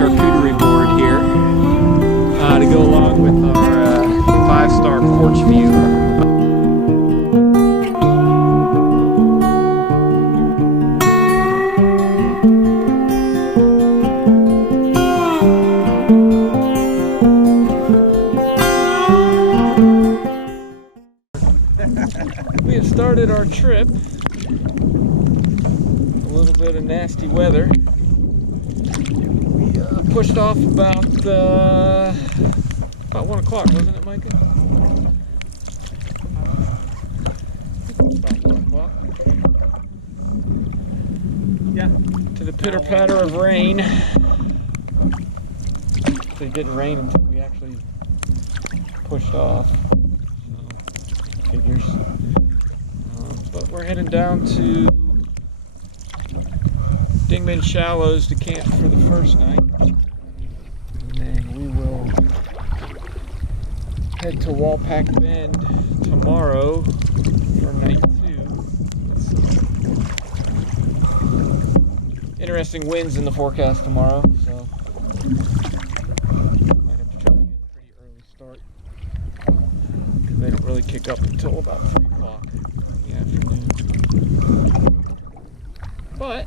Charcuterie board here to go along with our 5-star porch view. We have started our trip. A little bit of nasty weather. We pushed off about 1 o'clock, wasn't it, Micah? About 1 o'clock. Yeah. To the pitter patter of rain. It didn't rain until we actually pushed off. So, figures. But we're heading down to Dingman Shallows to camp for the first night. And then we will head to Walpack Bend tomorrow for night 2. With some interesting winds in the forecast tomorrow, so might have to try to get a pretty early start because they don't really kick up until about 3 o'clock in the afternoon. But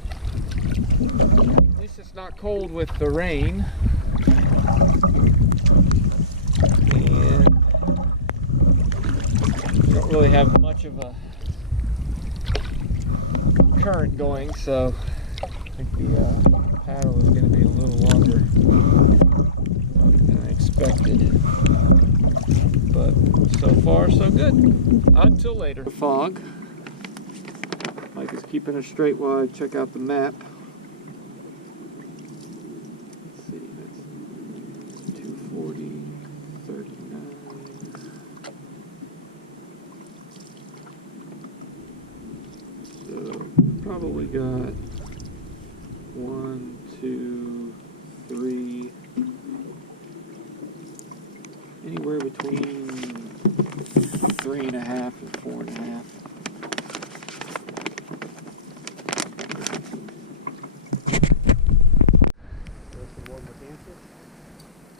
at least it's not cold with the rain. And we don't really have much of a current going, so I think the paddle is going to be a little longer than I expected. But so far, so good. Until later. Fog. Mike is keeping it straight while I check out the map. Let's see, that's 240, 39. So probably got 1, 2, 3, anywhere between 3.5 and 4.5.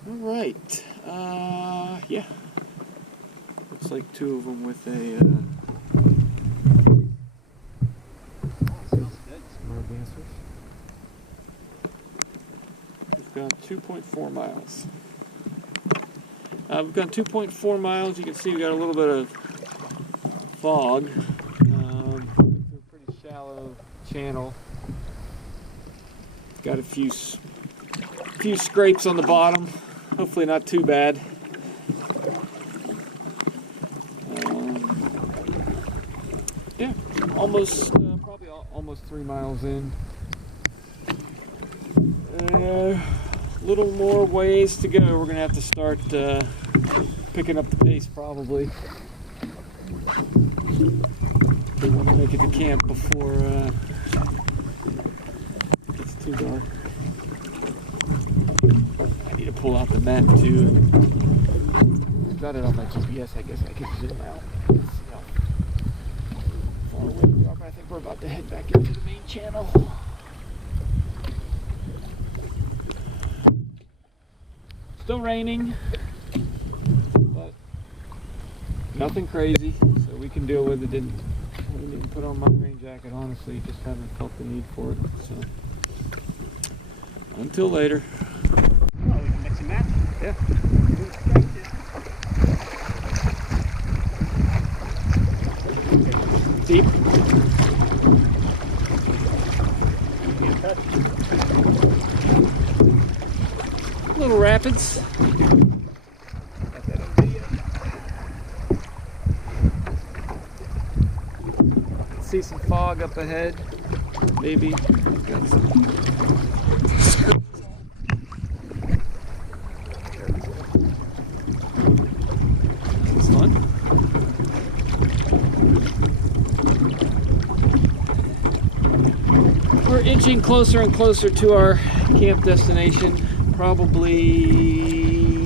Alright, yeah, looks like 2 of them with a smart dancers. We've got 2.4 miles. We've got 2.4 miles. You can see we've got a little bit of fog. Through a pretty shallow channel. Got a few scrapes on the bottom. Hopefully not too bad. Yeah, probably almost 3 miles in. Little more ways to go. We're gonna have to start picking up the pace probably. We want to make it to camp before it gets too dark. I need to pull out the map too. I've got it on my GPS. I guess I can zoom out. See how far away we are, but I think we're about to head back into the main channel. Still raining, but nothing crazy, so we can deal with it. I didn't even put on my rain jacket, honestly, just haven't felt the need for it. So until later. Oh, we can mix and match? Yeah. Deep. Little rapids. See some fog up ahead. maybe. Got some. It's fun. We're inching closer and closer to our camp destination. Probably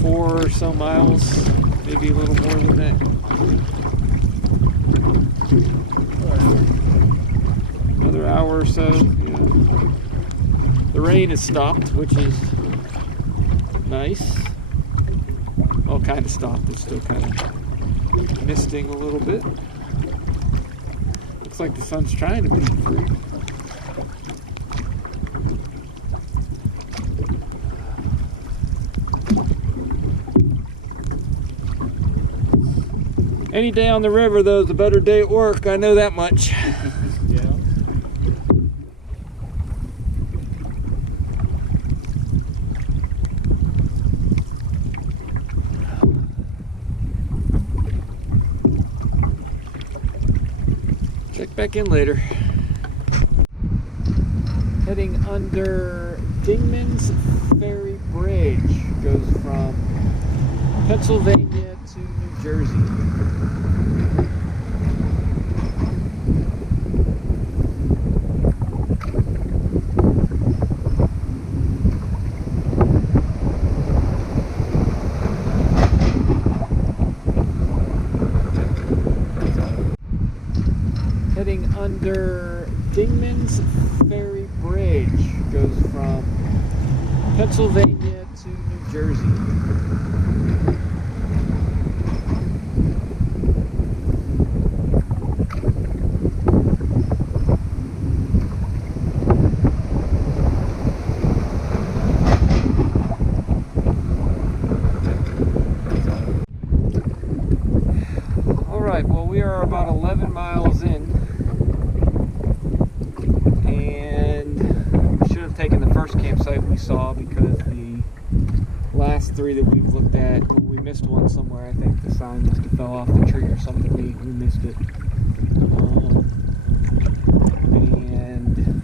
4 or so miles, maybe a little more than that. Another hour or so. Yeah. The rain has stopped, which is nice. Well, kind of stopped. It's still kind of misting a little bit. Looks like the sun's trying to be free. Any day on the river, though, is a better day at work. I know that much. Yeah. Check back in later. Heading under Dingman's Ferry Bridge. Goes from Pennsylvania to New Jersey. Heading under Dingman's Ferry Bridge. Goes from Pennsylvania to New Jersey. Well, we are about 11 miles in, and we should have taken the first campsite we saw, because the last 3 that we've looked at, well, we missed one somewhere. I think the sign must have fell off the tree or something. We missed it. And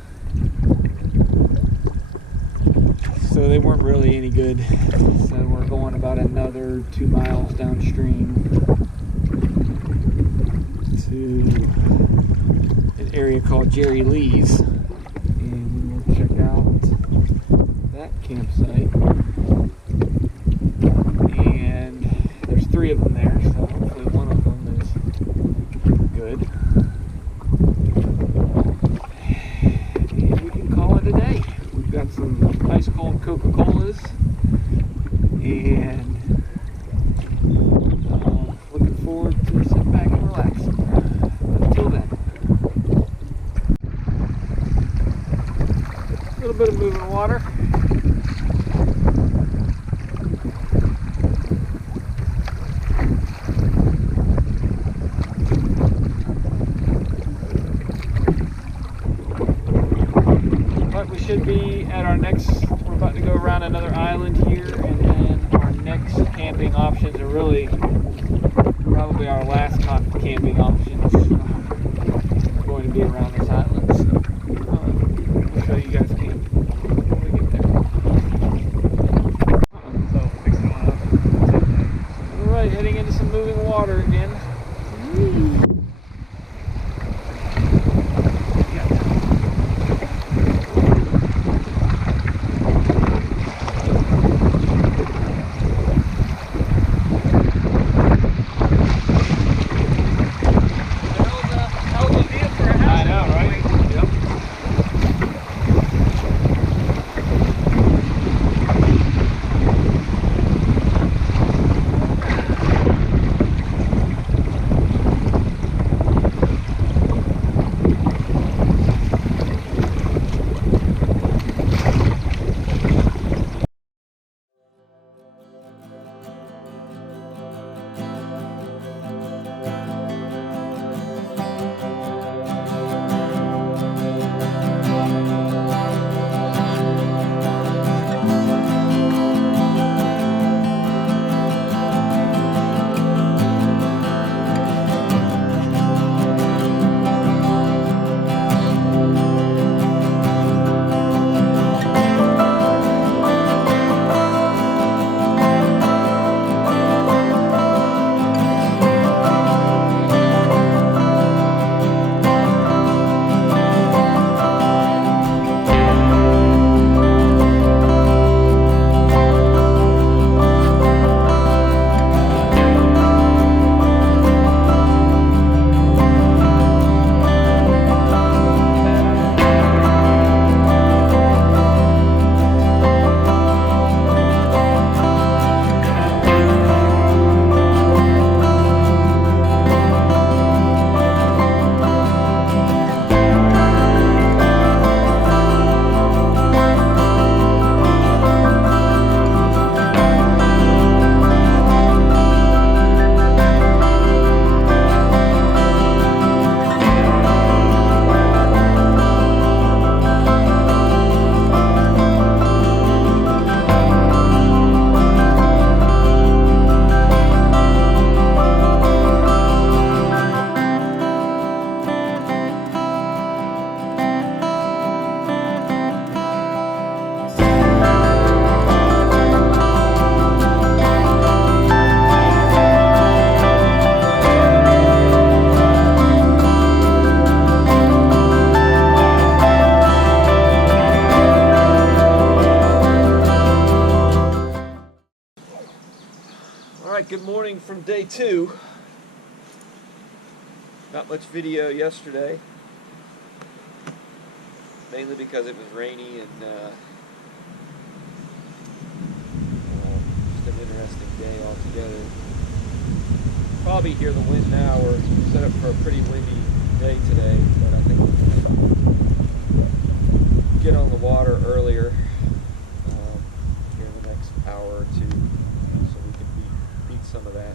so they weren't really any good. So we're going about another 2 miles downstream to an area called Jerry Lee's, and we'll check out that campsite. And there's 3 of them there, so hopefully one of them is good. And we can call it a day. We've got some ice cold Coca-Colas, and looking forward to sitting back and relaxing. Until then, a little bit of moving water. But we should be at our next, we're about to go around another island here, and then our next camping options are really probably our last camping options are going to be around this island. So we'll show you guys camping when we get there. Alright, heading into some moving water again. I know, right? from day 2. Not much video yesterday, mainly because it was rainy and just an interesting day altogether. Probably hear the wind now. We're set up for a pretty windy day today, but I think we're going to get on the water earlier here in the next hour or two, so we can beat some of that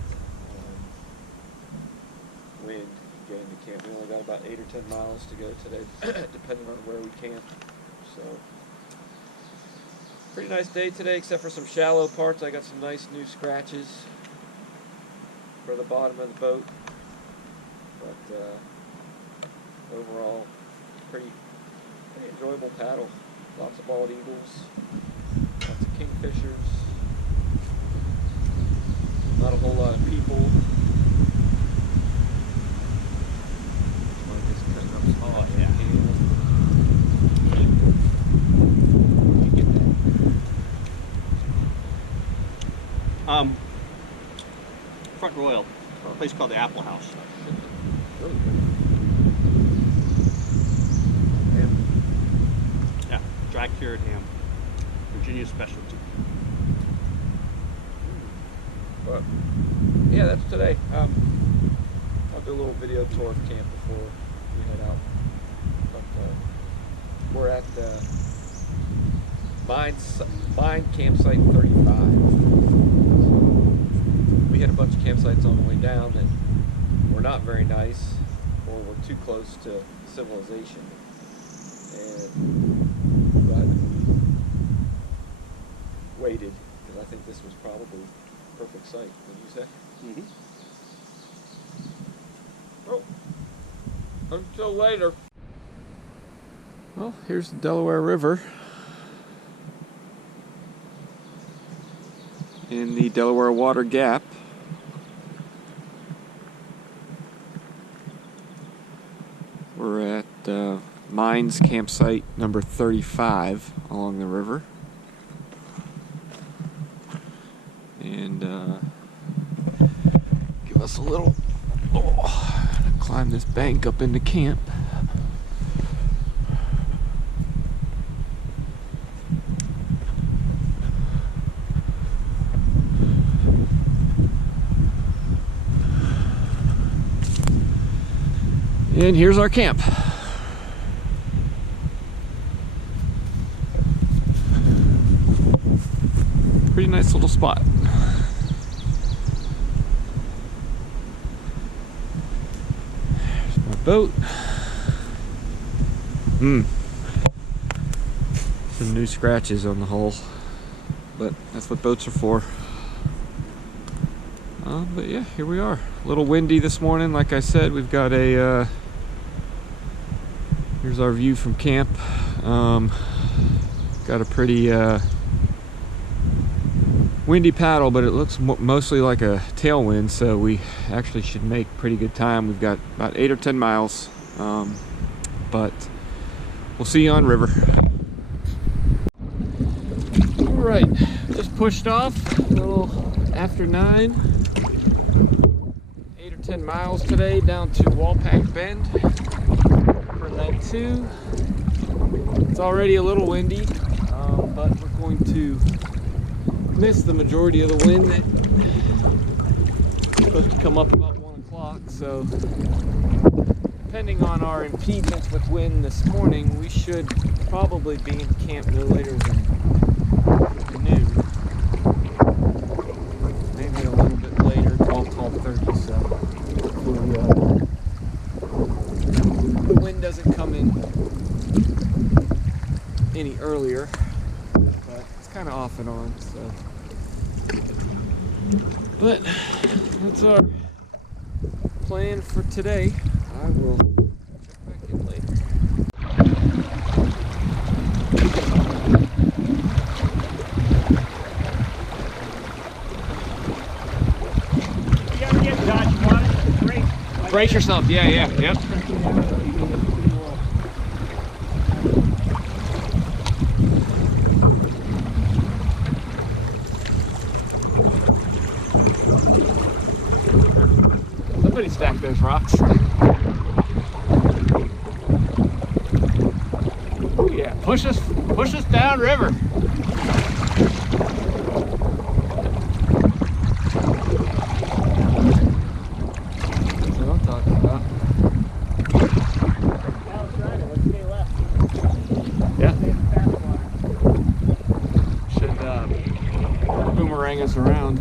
wind. Get into camp. We only got about 8 or 10 miles to go today, depending on where we camp. So, pretty nice day today, except for some shallow parts. I got some nice new scratches for the bottom of the boat, but overall, pretty enjoyable paddle. Lots of bald eagles, lots of kingfishers, not a whole lot of people. Oh, yeah. Front Royal, a place called the Apple House. Really good. Yeah, dry cured ham, Virginia specialty. But yeah, that's today. I'll do a little video tour of camp before we head out. But we're at mine campsite 35. We had a bunch of campsites on the way down that were not very nice or were too close to civilization. And I'm glad that we waited, because I think this was probably a perfect site, wouldn't you say? Mm-hmm. Oh, until later. Well, here's the Delaware River in the Delaware Water Gap. We're at Mines campsite number 35 along the river. And give us a little climb this bank up into camp. And here's our camp. Pretty nice little spot. There's my boat. Some new scratches on the hull, but that's what boats are for. But yeah, here we are. A little windy this morning, like I said. We've got a here's our view from camp. Got a pretty windy paddle, but it looks mostly like a tailwind, so we actually should make pretty good time. We've got about 8 or 10 miles, but we'll see you on river. All right, just pushed off a little after 9. 8 or 10 miles today down to Walpack Bend for night 2. It's already a little windy, but we're going to miss the majority of the wind that's supposed to come up about 1 o'clock. So depending on our impedance with wind this morning, we should probably be in camp no later than noon. Maybe a little bit later, 12:30. So hopefully the wind doesn't come in any earlier, but it's kind of off and on. So, but that's our plan for today. I will check back in later. You gotta get Dodge water, brace. Brace yourself. Yeah, yep. those rocks. Oh yeah, push us down river. That's what I'm talking about. Now it's right, let's stay left. Yeah. Stay in the fast water. Should boomerang us around.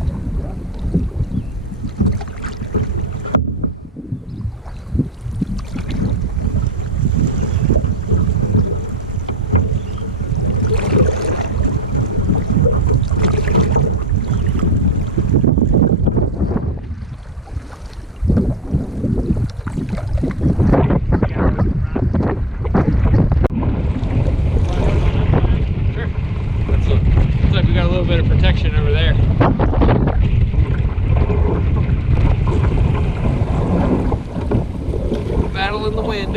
Bit of protection over there. Battle in the wind.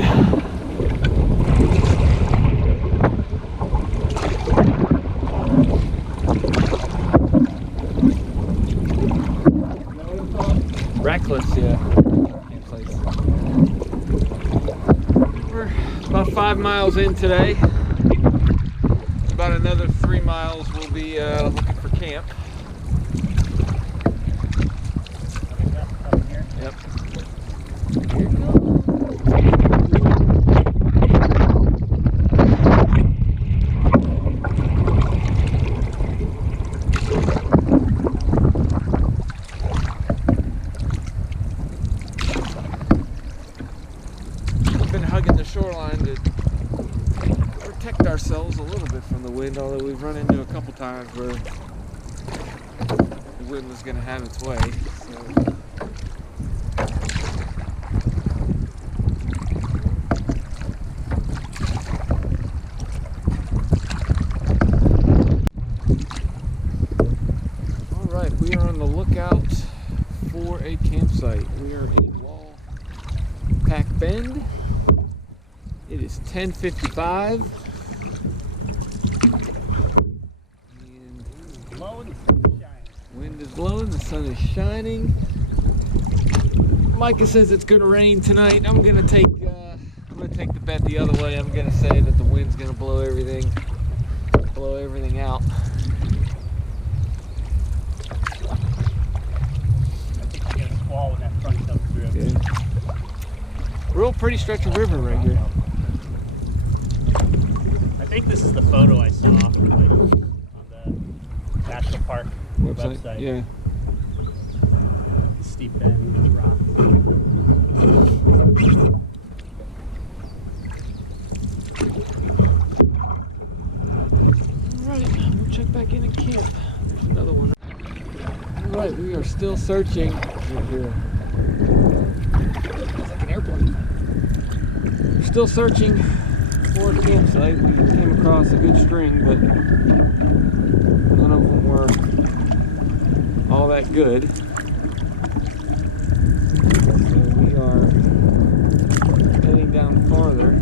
Reckless, yeah. We're about 5 miles in today. About another 3 miles we'll be looking for camp. Yep. Here it goes. We've been hugging the shoreline to protect ourselves a little bit from the wind, although we've run into a couple times where the wind was going to have its way. So. All right, we are on the lookout for a campsite. We are in Pack Bend. It is 10:55. Wind is blowing, the sun is shining. Micah says it's gonna rain tonight. I'm gonna take the bet the other way. I'm gonna say that the wind's gonna blow everything out. I think you're gonna squall when that front comes through. Okay. Real pretty stretch of river right here. I think this is the photo I saw like, on the National Park website. Yeah. Steep bend, rock. Alright, we'll check back in and camp. There's another one. Alright, we are still searching. Here. It's like an airplane. We're still searching for a campsite. We came across a good string, but none of them were all that good. So we are heading down farther.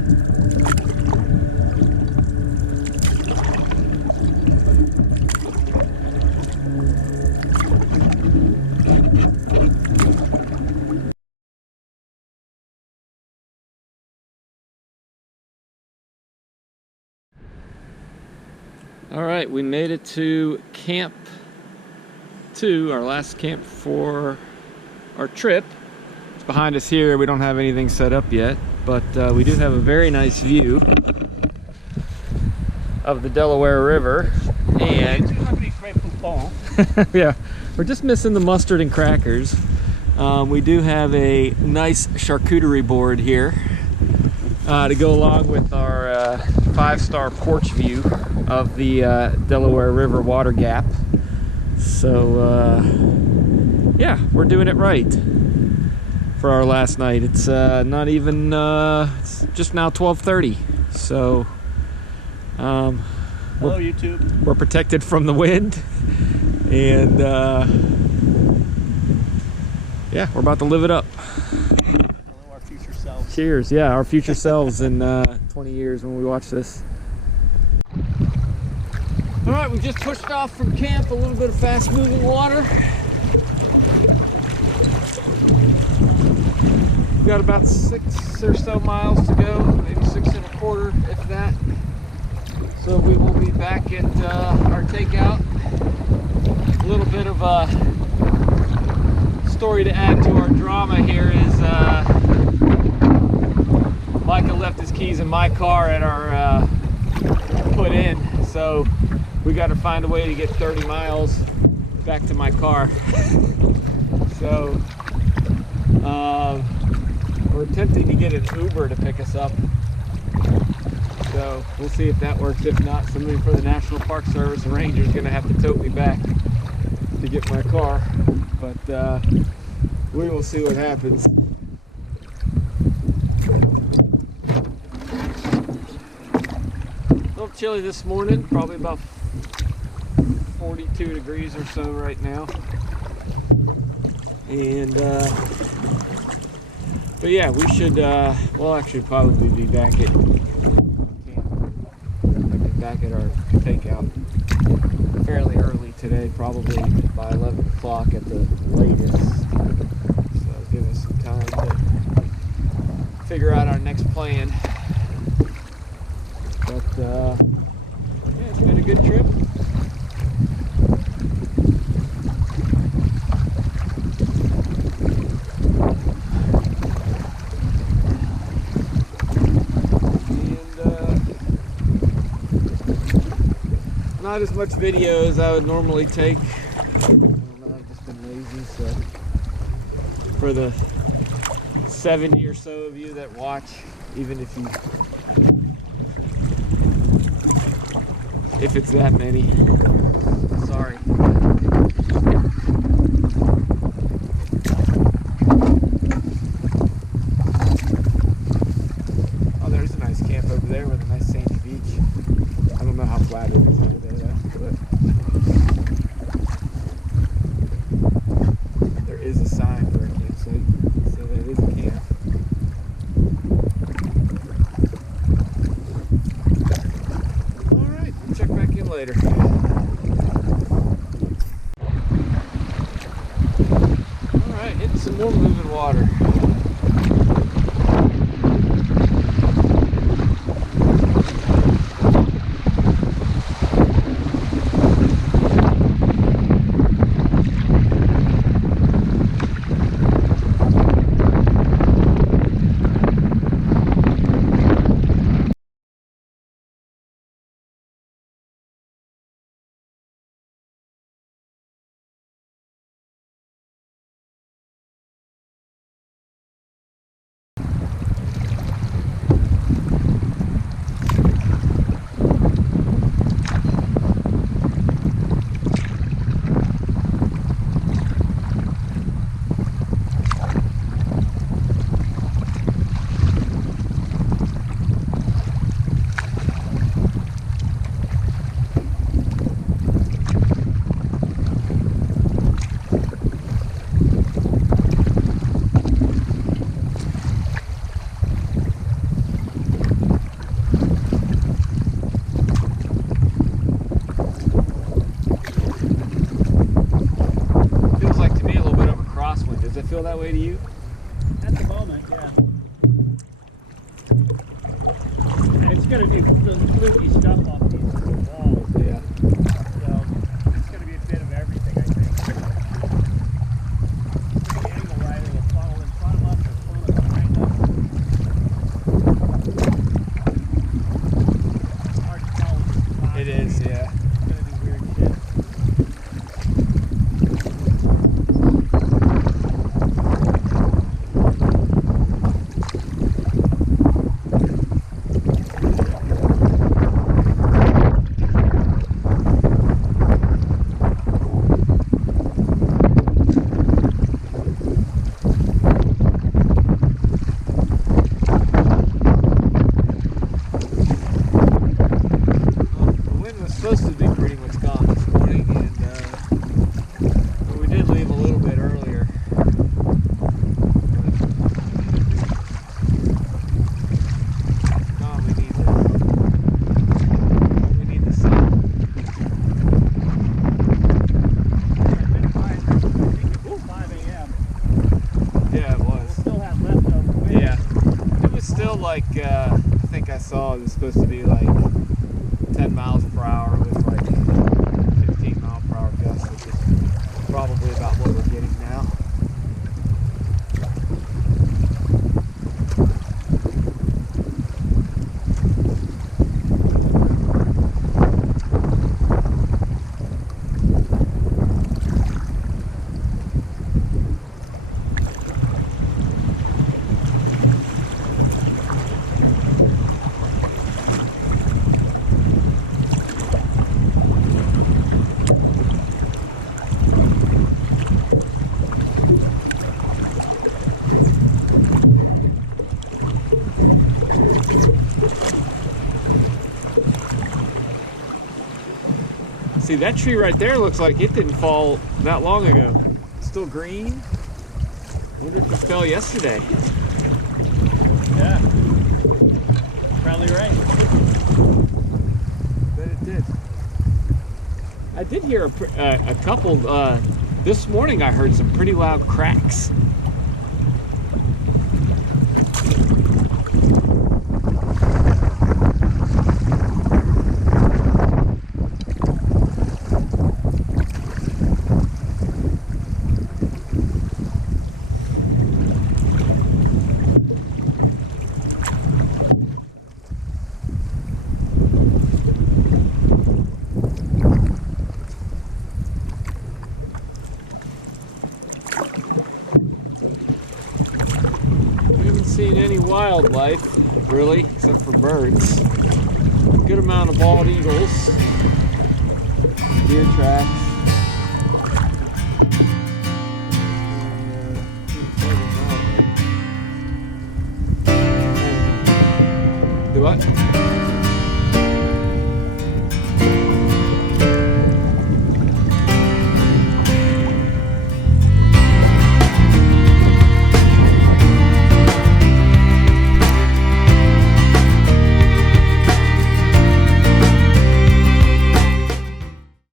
All right, we made it to Camp 2, our last camp for our trip. It's behind us here. We don't have anything set up yet, but we do have a very nice view of the Delaware River. And yeah, we're just missing the mustard and crackers. We do have a nice charcuterie board here to go along with our 5-star porch view of the Delaware River water gap. So yeah, we're doing it right for our last night. It's not even it's just now 12:30, so hello YouTube. We're protected from the wind, and yeah, we're about to live it up. Hello our future selves. Cheers. Yeah, our future selves in 20 years when we watch this. All right, we just pushed off from camp, a little bit of fast-moving water. got about 6 or so miles to go, maybe 6 1/4, if that. So we will be back at our takeout. A little bit of a story to add to our drama here is Micah left his keys in my car at our put in, so we got to find a way to get 30 miles back to my car. So we're attempting to get an Uber to pick us up. So we'll see if that works. If not, somebody from the National Park Service, the ranger, is going to have to tote me back to get my car. But we will see what happens. A little chilly this morning, probably about 42 degrees or so right now. And but yeah, we should we'll actually probably be back at our takeout fairly early today, probably by 11 o'clock at the latest. So give us some time to figure out our next plan. But yeah, it's been a good trip. Not as much video as I would normally take. I don't know, I've just been lazy, so for the 70 or so of you that watch, even if it's that many, sorry. Oh, there's a nice camp over there with a nice sandy beach. I don't know how flat it is over there though, but there is a sign for a campsite, so that is a camp. Alright, we'll check back in later. Alright, hitting some more moving water. Feel that way to you? At the moment, yeah. It's going to be the fluky stuff off these walls. Yeah. So it's going to be a bit of everything, I think. The angle rider will funnel in front of us or funnel behind us. It's hard to tell with this box. It is, yeah. It's going to do weird shit. wind is supposed to be like 10 miles per hour with like 15 mile per hour gusts, which is probably about what we're getting now. See, that tree right there looks like it didn't fall that long ago. It's still green. I wonder if it fell yesterday. Yeah. Probably right. Bet it did. I did hear a couple, this morning I heard some pretty loud cracks. Seen any wildlife really except for birds. Good amount of bald eagles, deer tracks. Do what?